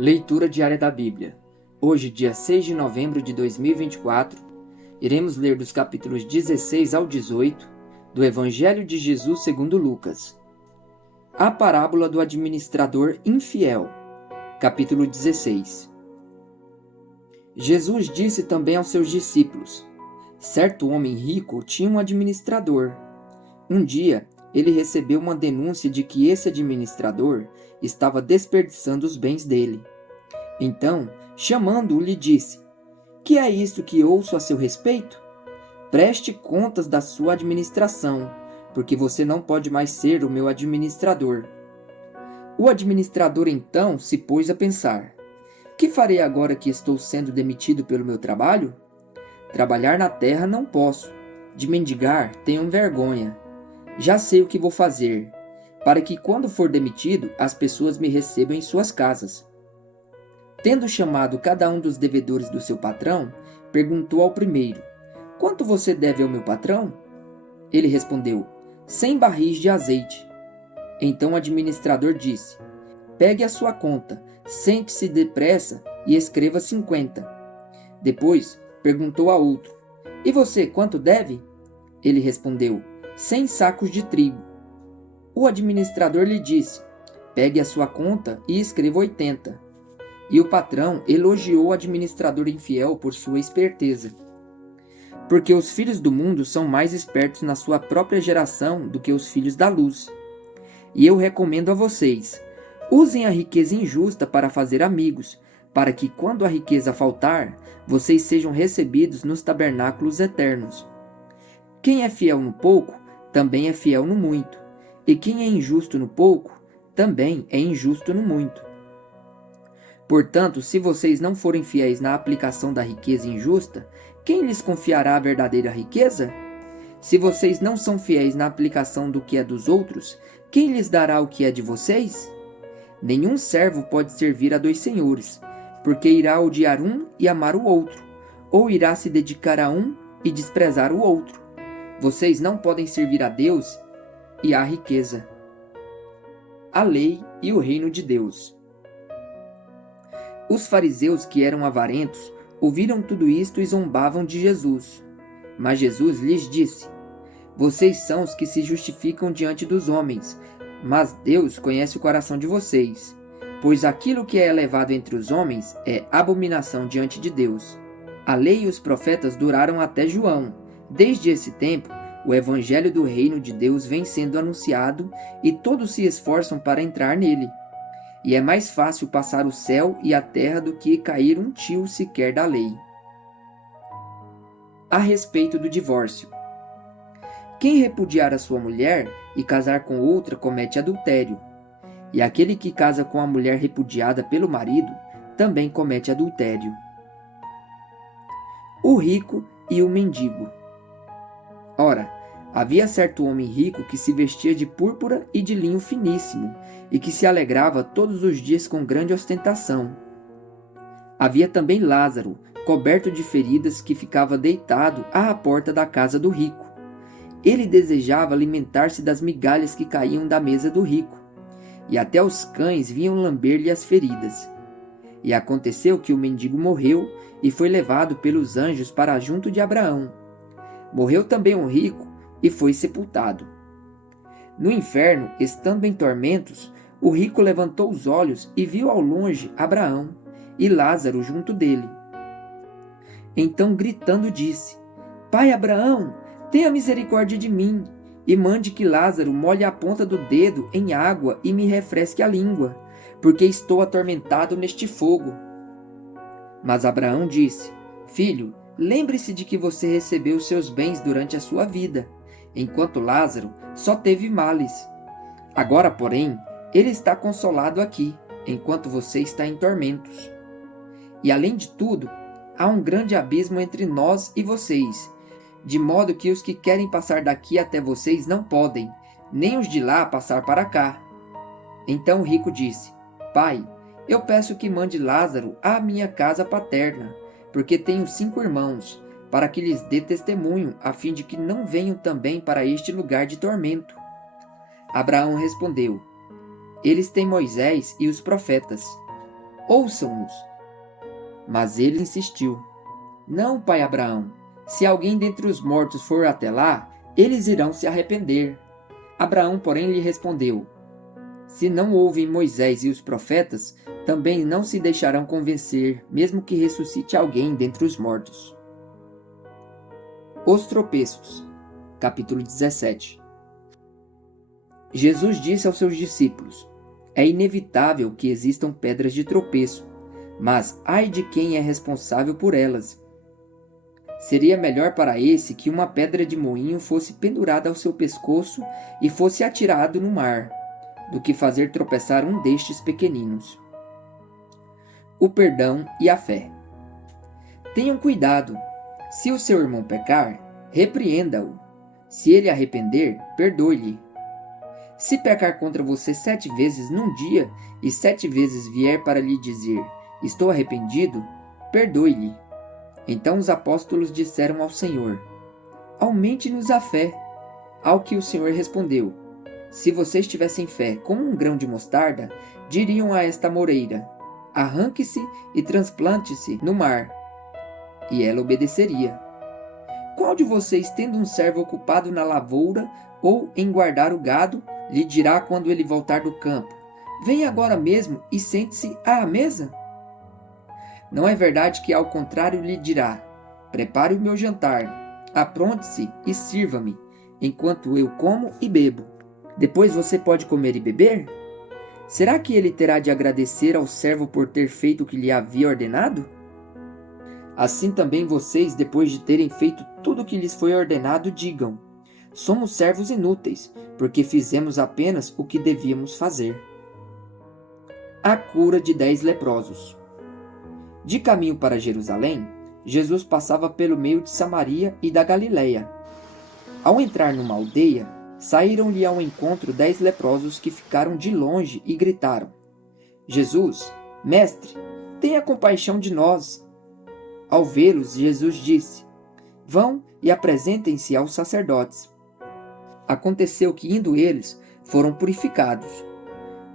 Leitura diária da Bíblia. Hoje, dia 6 de novembro de 2024, iremos ler dos capítulos 16 ao 18 do Evangelho de Jesus segundo Lucas. A parábola do administrador infiel, capítulo 16. Jesus disse também aos seus discípulos: certo homem rico tinha um administrador. Um dia, ele recebeu uma denúncia de que esse administrador estava desperdiçando os bens dele. Então, chamando-o, lhe disse: que é isto que ouço a seu respeito? Preste contas da sua administração, porque você não pode mais ser o meu administrador. O administrador então se pôs a pensar: que farei agora que estou sendo demitido pelo meu trabalho? Trabalhar na terra não posso, de mendigar tenho vergonha. Já sei o que vou fazer, para que quando for demitido as pessoas me recebam em suas casas. Tendo chamado cada um dos devedores do seu patrão, perguntou ao primeiro: quanto você deve ao meu patrão? Ele respondeu: 100 barris de azeite. Então o administrador disse: pegue a sua conta, sente-se depressa e escreva 50. Depois perguntou a outro: e você quanto deve? Ele respondeu: 100 sacos de trigo. O administrador lhe disse: pegue a sua conta e escreva 80. E o patrão elogiou o administrador infiel por sua esperteza. Porque os filhos do mundo são mais espertos na sua própria geração do que os filhos da luz. E eu recomendo a vocês: usem a riqueza injusta para fazer amigos, para que quando a riqueza faltar, vocês sejam recebidos nos tabernáculos eternos. Quem é fiel no pouco, também é fiel no muito. E quem é injusto no pouco, também é injusto no muito. Portanto, se vocês não forem fiéis na aplicação da riqueza injusta, quem lhes confiará a verdadeira riqueza? Se vocês não são fiéis na aplicação do que é dos outros, quem lhes dará o que é de vocês? Nenhum servo pode servir a dois senhores, porque irá odiar um e amar o outro, ou irá se dedicar a um e desprezar o outro. Vocês não podem servir a Deus e à riqueza. A lei e o reino de Deus. Os fariseus, que eram avarentos, ouviram tudo isto e zombavam de Jesus. Mas Jesus lhes disse: vocês são os que se justificam diante dos homens, mas Deus conhece o coração de vocês, pois aquilo que é elevado entre os homens é abominação diante de Deus. A lei e os profetas duraram até João. Desde esse tempo, o evangelho do reino de Deus vem sendo anunciado e todos se esforçam para entrar nele. E é mais fácil passar o céu e a terra do que cair um tio sequer da lei. A respeito do divórcio. Quem repudiar a sua mulher e casar com outra comete adultério. E aquele que casa com a mulher repudiada pelo marido também comete adultério. O rico e o mendigo. Ora, havia certo homem rico que se vestia de púrpura e de linho finíssimo, e que se alegrava todos os dias com grande ostentação. Havia também Lázaro, coberto de feridas, que ficava deitado à porta da casa do rico. Ele desejava alimentar-se das migalhas que caíam da mesa do rico, e até os cães vinham lamber-lhe as feridas. E aconteceu que o mendigo morreu e foi levado pelos anjos para junto de Abraão. Morreu também o rico e foi sepultado. No inferno, estando em tormentos, o rico levantou os olhos e viu ao longe Abraão e Lázaro junto dele. Então, gritando, disse: Pai Abraão, tenha misericórdia de mim, e mande que Lázaro molhe a ponta do dedo em água e me refresque a língua, porque estou atormentado neste fogo. Mas Abraão disse: Filho, lembre-se de que você recebeu seus bens durante a sua vida, enquanto Lázaro só teve males. Agora, porém, ele está consolado aqui, enquanto você está em tormentos. E além de tudo, há um grande abismo entre nós e vocês, de modo que os que querem passar daqui até vocês não podem, nem os de lá passar para cá. Então o rico disse: Pai, eu peço que mande Lázaro à minha casa paterna, porque tenho 5 irmãos, para que lhes dê testemunho, a fim de que não venham também para este lugar de tormento. Abraão respondeu: Eles têm Moisés e os profetas. ouçam-nos. Mas ele insistiu: Não, pai Abraão, se alguém dentre os mortos for até lá, eles irão se arrepender. Abraão, porém, lhe respondeu: Se não ouvem Moisés e os profetas, também não se deixarão convencer, mesmo que ressuscite alguém dentre os mortos. Os tropeços. Capítulo 17. Jesus disse aos seus discípulos: É inevitável que existam pedras de tropeço, mas ai de quem é responsável por elas. Seria melhor para esse que uma pedra de moinho fosse pendurada ao seu pescoço e fosse atirado no mar, do que fazer tropeçar um destes pequeninos. O perdão e a fé. Tenham cuidado. Se o seu irmão pecar, repreenda-o. Se ele arrepender, perdoe-lhe. Se pecar contra você 7 vezes num dia e 7 vezes vier para lhe dizer: Estou arrependido, perdoe-lhe. Então os apóstolos disseram ao Senhor: Aumente-nos a fé. Ao que o Senhor respondeu: Se vocês tivessem fé como um grão de mostarda, diriam a esta moreira: Arranque-se e transplante-se no mar, e ela obedeceria. Qual de vocês, tendo um servo ocupado na lavoura ou em guardar o gado, lhe dirá quando ele voltar do campo: Venha agora mesmo e sente-se à mesa? Não é verdade que, ao contrário, lhe dirá: Prepare o meu jantar, apronte-se e sirva-me, enquanto eu como e bebo. Depois você pode comer e beber? Será que ele terá de agradecer ao servo por ter feito o que lhe havia ordenado? Assim também vocês, depois de terem feito tudo o que lhes foi ordenado, digam: Somos servos inúteis, porque fizemos apenas o que devíamos fazer. A cura de 10 leprosos. De caminho para Jerusalém, Jesus passava pelo meio de Samaria e da Galileia. Ao entrar numa aldeia, saíram-lhe ao encontro 10 leprosos que ficaram de longe e gritaram: Jesus, mestre, tenha compaixão de nós. Ao vê-los, Jesus disse: Vão e apresentem-se aos sacerdotes. Aconteceu que, indo eles, foram purificados.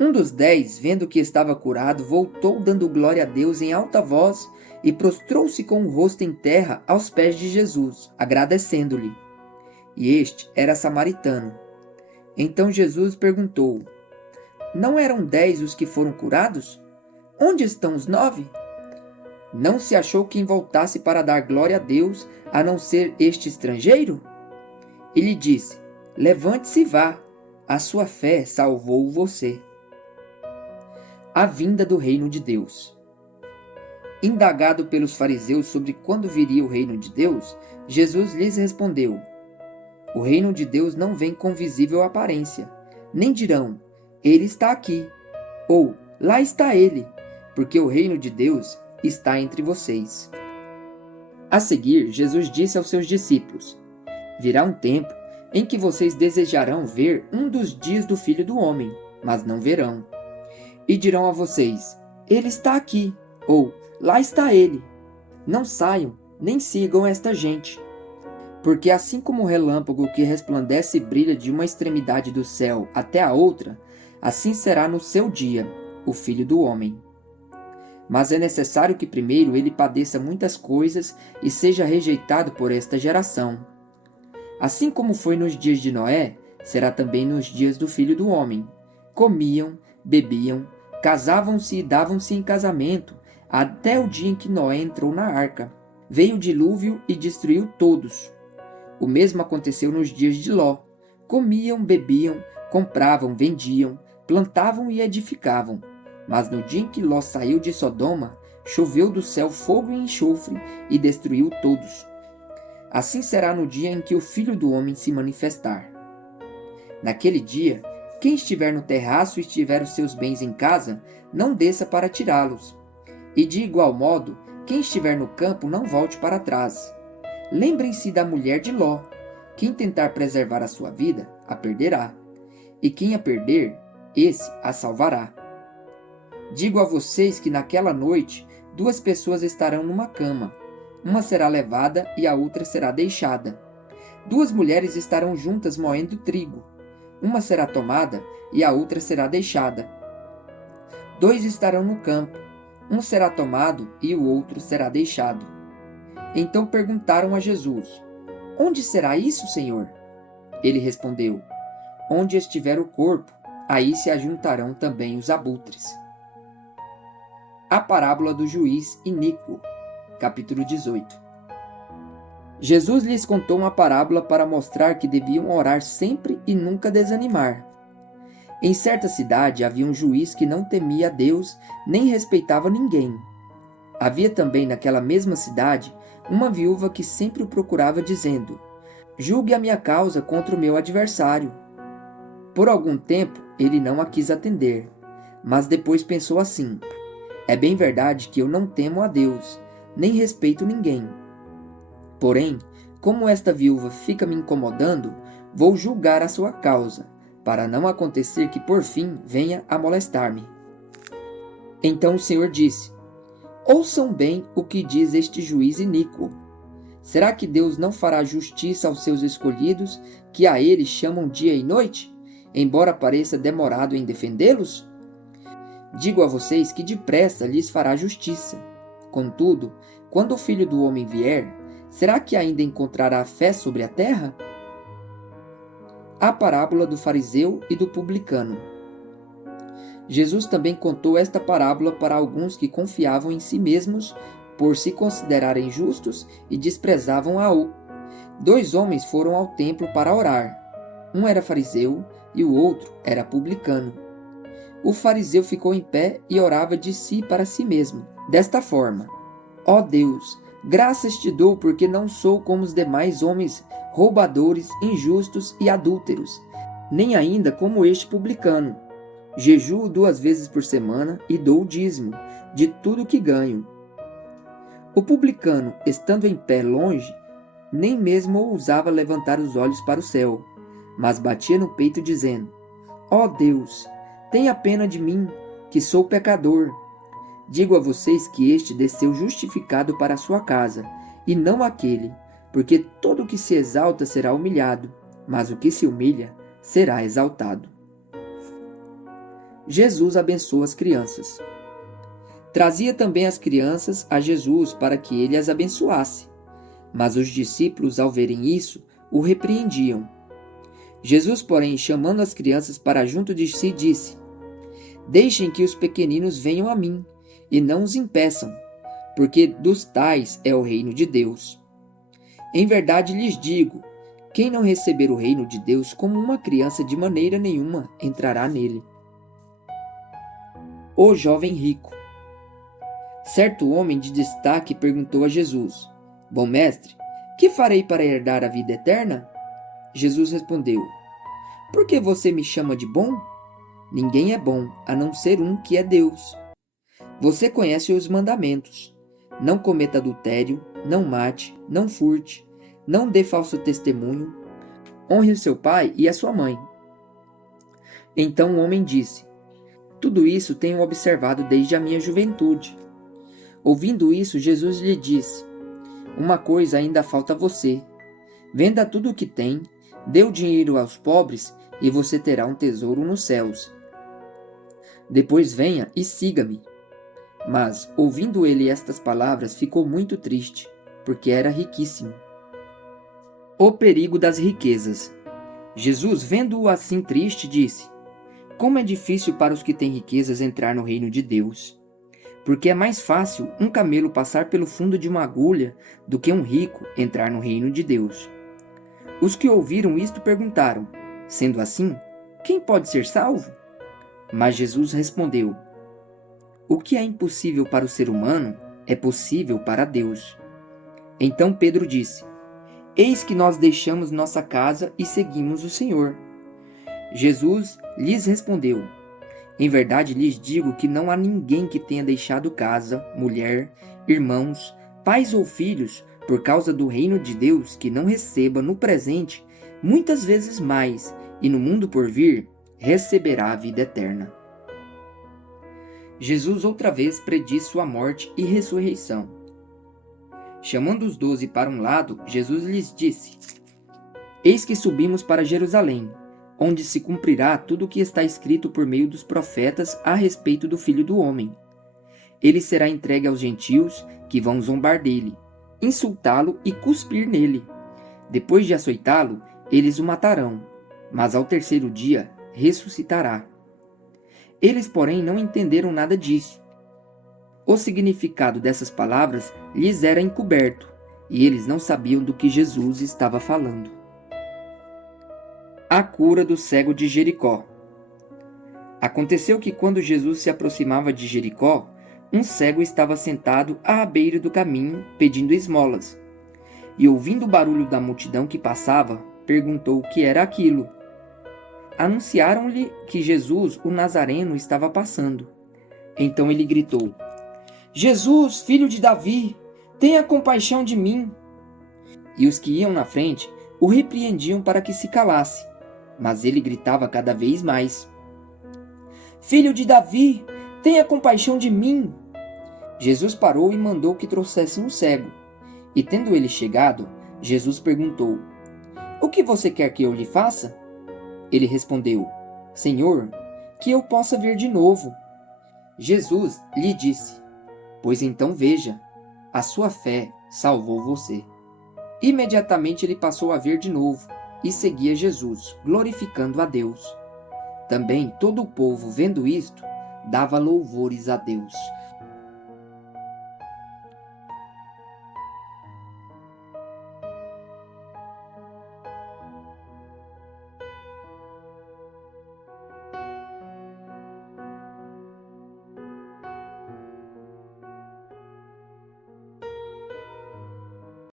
Um dos 10, vendo que estava curado, voltou dando glória a Deus em alta voz e prostrou-se com o rosto em terra aos pés de Jesus, agradecendo-lhe. E este era samaritano. Então Jesus perguntou: Não eram 10 os que foram curados? Onde estão os 9? Não se achou quem voltasse para dar glória a Deus, a não ser este estrangeiro? E lhe disse: Levante-se e vá, a sua fé salvou você. A vinda do reino de Deus. Indagado pelos fariseus sobre quando viria o reino de Deus, Jesus lhes respondeu: O reino de Deus não vem com visível aparência, nem dirão: Ele está aqui, ou lá está ele, porque o reino de Deus está entre vocês. A seguir, Jesus disse aos seus discípulos: Virá um tempo em que vocês desejarão ver um dos dias do Filho do Homem, mas não verão. E dirão a vocês: Ele está aqui, ou lá está ele. Não saiam, nem sigam esta gente. Porque assim como o relâmpago que resplandece e brilha de uma extremidade do céu até a outra, assim será no seu dia o Filho do Homem. Mas é necessário que primeiro ele padeça muitas coisas e seja rejeitado por esta geração. Assim como foi nos dias de Noé, será também nos dias do Filho do Homem. Comiam, bebiam, casavam-se e davam-se em casamento, até o dia em que Noé entrou na arca. Veio o dilúvio e destruiu todos. O mesmo aconteceu nos dias de Ló. Comiam, bebiam, compravam, vendiam, plantavam e edificavam. Mas no dia em que Ló saiu de Sodoma, choveu do céu fogo e enxofre e destruiu todos. Assim será no dia em que o Filho do Homem se manifestar. Naquele dia, quem estiver no terraço e tiver os seus bens em casa, não desça para tirá-los. E de igual modo, quem estiver no campo não volte para trás. Lembrem-se da mulher de Ló. Quem tentar preservar a sua vida, a perderá. E quem a perder, esse a salvará. Digo a vocês que naquela noite 2 pessoas estarão numa cama. Uma será levada e a outra será deixada. 2 mulheres estarão juntas moendo trigo. Uma será tomada e a outra será deixada. 2 estarão no campo. Um será tomado e o outro será deixado. Então perguntaram a Jesus: Onde será isso, Senhor? Ele respondeu: Onde estiver o corpo, aí se ajuntarão também os abutres. A parábola do juiz iníquo, capítulo 18. Jesus lhes contou uma parábola para mostrar que deviam orar sempre e nunca desanimar. Em certa cidade havia um juiz que não temia a Deus nem respeitava ninguém. Havia também naquela mesma cidade uma viúva que sempre o procurava dizendo: Julgue a minha causa contra o meu adversário. Por algum tempo ele não a quis atender, mas depois pensou assim: É bem verdade que eu não temo a Deus, nem respeito ninguém. Porém, como esta viúva fica me incomodando, vou julgar a sua causa, para não acontecer que por fim venha a molestar-me. Então o Senhor disse: Ouçam bem o que diz este juiz iníquo. Será que Deus não fará justiça aos seus escolhidos, que a ele chamam dia e noite, embora pareça demorado em defendê-los? Digo a vocês que depressa lhes fará justiça. Contudo, quando o Filho do Homem vier, será que ainda encontrará fé sobre a terra? A parábola do fariseu e do publicano. Jesus também contou esta parábola para alguns que confiavam em si mesmos por se considerarem justos e desprezavam a outro. 2 homens foram ao templo para orar. Um era fariseu e o outro era publicano. O fariseu ficou em pé e orava de si para si mesmo, desta forma: Ó Deus, graças te dou porque não sou como os demais homens roubadores, injustos e adúlteros, nem ainda como este publicano. Jejuo 2 vezes por semana e dou o dízimo de tudo que ganho. O publicano, estando em pé longe, nem mesmo ousava levantar os olhos para o céu, mas batia no peito dizendo: Ó Deus, tenha pena de mim, que sou pecador. Digo a vocês que este desceu justificado para a sua casa, e não aquele, porque todo o que se exalta será humilhado, mas o que se humilha será exaltado. Jesus abençoa as crianças. Trazia também as crianças a Jesus para que ele as abençoasse, mas os discípulos, ao verem isso, o repreendiam. Jesus, porém, chamando as crianças para junto de si, disse: Deixem que os pequeninos venham a mim, e não os impeçam, porque dos tais é o reino de Deus. Em verdade lhes digo, quem não receber o reino de Deus como uma criança, de maneira nenhuma entrará nele. O jovem rico. Certo homem de destaque perguntou a Jesus: Bom mestre, que farei para herdar a vida eterna? Jesus respondeu: Por que você me chama de bom? Ninguém é bom, a não ser um, que é Deus. Você conhece os mandamentos: não cometa adultério, não mate, não furte, não dê falso testemunho, honre o seu pai e a sua mãe. Então o homem disse: Tudo isso tenho observado desde a minha juventude. Ouvindo isso, Jesus lhe disse: Uma coisa ainda falta a você. Venda tudo o que tem, dê o dinheiro aos pobres, e você terá um tesouro nos céus. Depois venha e siga-me. Mas, ouvindo ele estas palavras, ficou muito triste, porque era riquíssimo. O perigo das riquezas. Jesus, vendo-o assim triste, disse: Como é difícil para os que têm riquezas entrar no reino de Deus. Porque é mais fácil um camelo passar pelo fundo de uma agulha do que um rico entrar no reino de Deus. Os que ouviram isto perguntaram: Sendo assim, quem pode ser salvo? Mas Jesus respondeu: O que é impossível para o ser humano é possível para Deus. Então Pedro disse: Eis que nós deixamos nossa casa e seguimos o Senhor. Jesus lhes respondeu: Em verdade lhes digo que não há ninguém que tenha deixado casa, mulher, irmãos, pais ou filhos, por causa do reino de Deus, que não receba no presente muitas vezes mais, e no mundo por vir receberá a vida eterna. Jesus outra vez prediz sua morte e ressurreição. Chamando os 12 para um lado, Jesus lhes disse: Eis que subimos para Jerusalém, onde se cumprirá tudo o que está escrito por meio dos profetas a respeito do Filho do Homem. Ele será entregue aos gentios, que vão zombar dele, insultá-lo e cuspir nele. Depois de açoitá-lo, eles o matarão, mas ao terceiro dia ressuscitará. Eles, porém, não entenderam nada disso. O significado dessas palavras lhes era encoberto, e eles não sabiam do que Jesus estava falando. A cura do cego de Jericó. Aconteceu que quando Jesus se aproximava de Jericó, um cego estava sentado à beira do caminho, pedindo esmolas. E ouvindo o barulho da multidão que passava, perguntou o que era aquilo. Anunciaram-lhe que Jesus, o Nazareno, estava passando. Então ele gritou: Jesus, filho de Davi, tenha compaixão de mim. E os que iam na frente o repreendiam para que se calasse, mas ele gritava cada vez mais: Filho de Davi, tenha compaixão de mim. Jesus parou e mandou que trouxessem um cego. E tendo ele chegado, Jesus perguntou: O que você quer que eu lhe faça? Ele respondeu: Senhor, que eu possa ver de novo. Jesus lhe disse: Pois então veja, a sua fé salvou você. Imediatamente ele passou a ver de novo e seguia Jesus, glorificando a Deus. Também todo o povo, vendo isto, dava louvores a Deus.